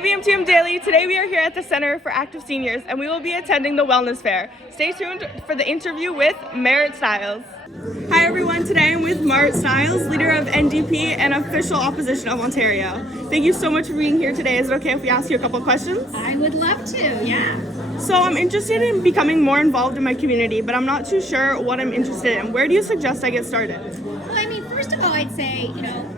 Hey BMTM Daily, today we are here at the Center for Active Seniors and we will be attending the Wellness Fair. Stay tuned for the interview with Marit Stiles. Hi everyone, today I'm with Marit Stiles, leader of NDP and official opposition of Ontario. Thank you so much for being here today. Is it okay if we ask you a couple of questions? I would love to, yeah. So I'm interested in becoming more involved in my community, but I'm not too sure what I'm interested in. Where do you suggest I get started? Well, I mean, first of all, I'd say,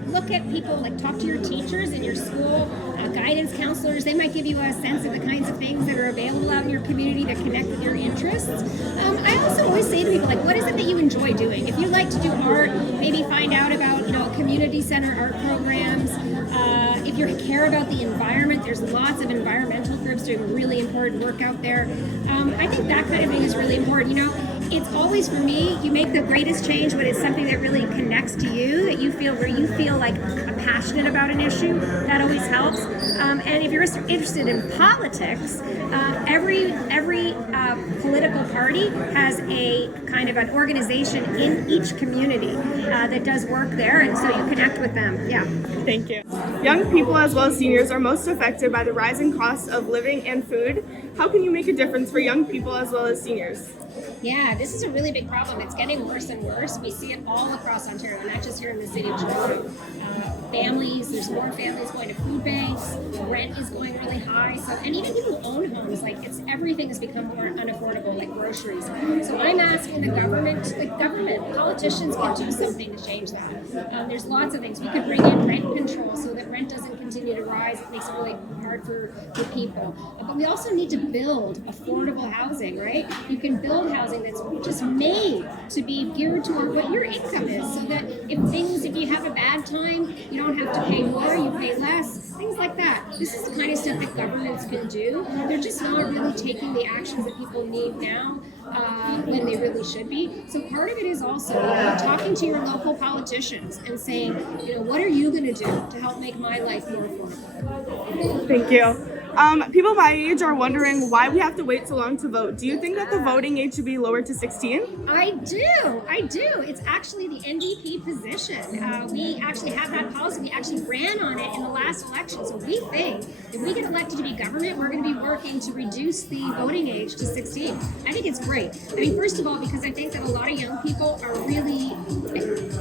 look at people, talk to your teachers in your school, guidance counselors. They might give you a sense of the kinds of things that are available out in your community that connect with your interests. I also always say to people, what is it that you enjoy doing? If you like to do art, maybe find out about, community center art programs. If you care about the environment, there's lots of environmental groups doing really important work out there. I think that kind of thing is really important. It's always, for me, you make the greatest change when it's something that really connects to you, that you feel, where you feel passionate about an issue. That always helps. And if you're interested in politics, every political party has a kind of an organization in each community that does work there, and so you connect with them. Yeah. Thank you. Young people as well as seniors are most affected by the rising costs of living and food. How can you make a difference for young people as well as seniors? Yeah, this is a really big problem. It's getting worse and worse. We see it all across Ontario, not just here in the city of Toronto. There's more families going to food banks. Rent is going really high. And even people who own homes, everything has become more unaffordable, like groceries. So I'm asking the government, politicians can do something to change that. There's lots of things. We could bring in rent control so that rent doesn't continue to rise. It makes it really hard for people. But we also need to build affordable housing, right? You can build housing that's just made to be geared toward what your income is, so that if you have a bad time, you don't have to pay more, you pay less, things like that. This is the kind of stuff that governments can do. They're just not really taking the actions that people need now when they really should be. So part of it is also talking to your local politicians and saying, what are you going to do to help make my life more affordable? Thank you. People my age are wondering why we have to wait so long to vote. Do you think that the voting age should be lowered to 16? I do. It's actually the NDP position. We actually have that policy. We actually ran on it in the last election. So we think if we get elected to be government, we're going to be working to reduce the voting age to 16. I think it's great. First of all, because I think that a lot of young people are really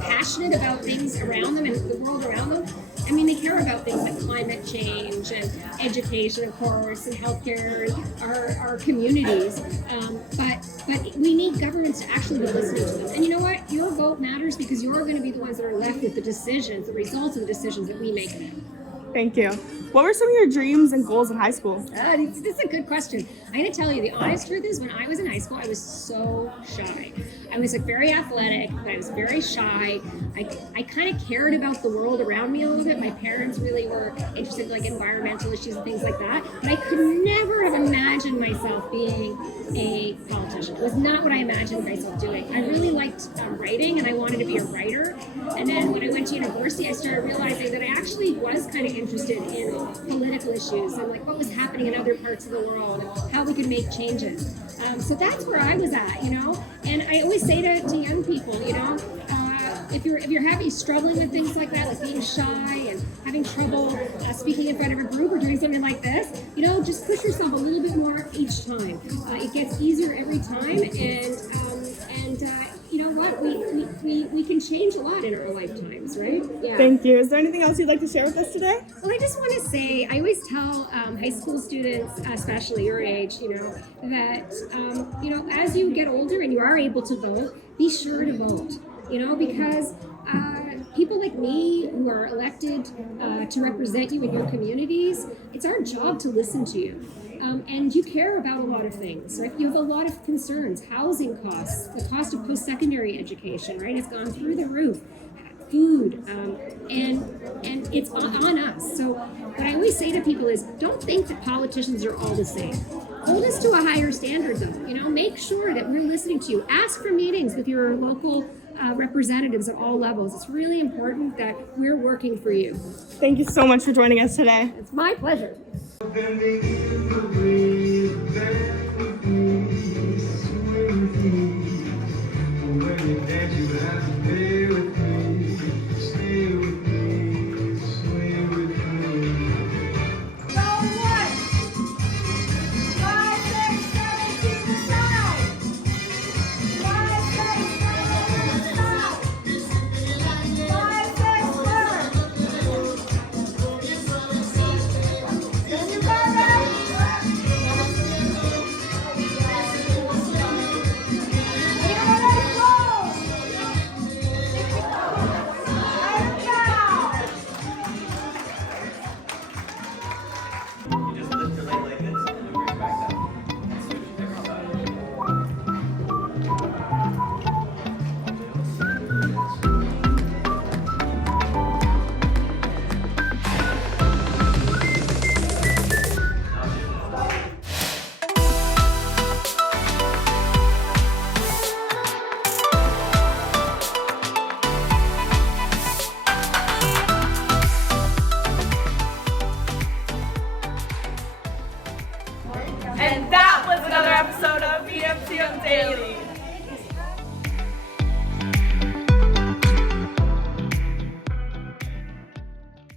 passionate about things around them and the world around them. They care about things like climate change and education, of course, and healthcare, and our communities. But we need governments to actually be listening to them. And you know what? Your vote matters because you're going to be the ones that are left with the decisions, the results of the decisions that we make. Thank you. What were some of your dreams and goals in high school? This is a good question. I'm going to tell you, the honest truth is when I was in high school, I was so shy. I was very athletic, but I was very shy. I kind of cared about the world around me a little bit. My parents really were interested in environmental issues and things like that. But I could never have imagined myself being a politician. It was not what I imagined myself doing. I really liked writing, and I wanted to be a writer. And then when I went to university, I started realizing that I actually was kind of interested in political issues and what was happening in other parts of the world and how we could make changes. So that's where I was at, And I always say to young people, if you're struggling with things like that, like being shy and having trouble speaking in front of a group or doing something like this, just push yourself a little bit more each time. It gets easier every time, and you know what? We can change a lot in our lifetimes, right? Yeah. Thank you. Is there anything else you'd like to share with us today? Well, I just want to say, I always tell high school students, especially your age, that as you get older and you are able to vote, be sure to vote. Because people like me who are elected to represent you in your communities, it's our job to listen to you. And you care about a lot of things, right? You have a lot of concerns, housing costs, the cost of post-secondary education, right? It's gone through the roof. Food, and it's on us. So what I always say to people is, don't think that politicians are all the same. Hold us to a higher standard, though. Make sure that we're listening to you. Ask for meetings with your local representatives at all levels. It's really important that we're working for you. Thank you so much for joining us today. It's my pleasure.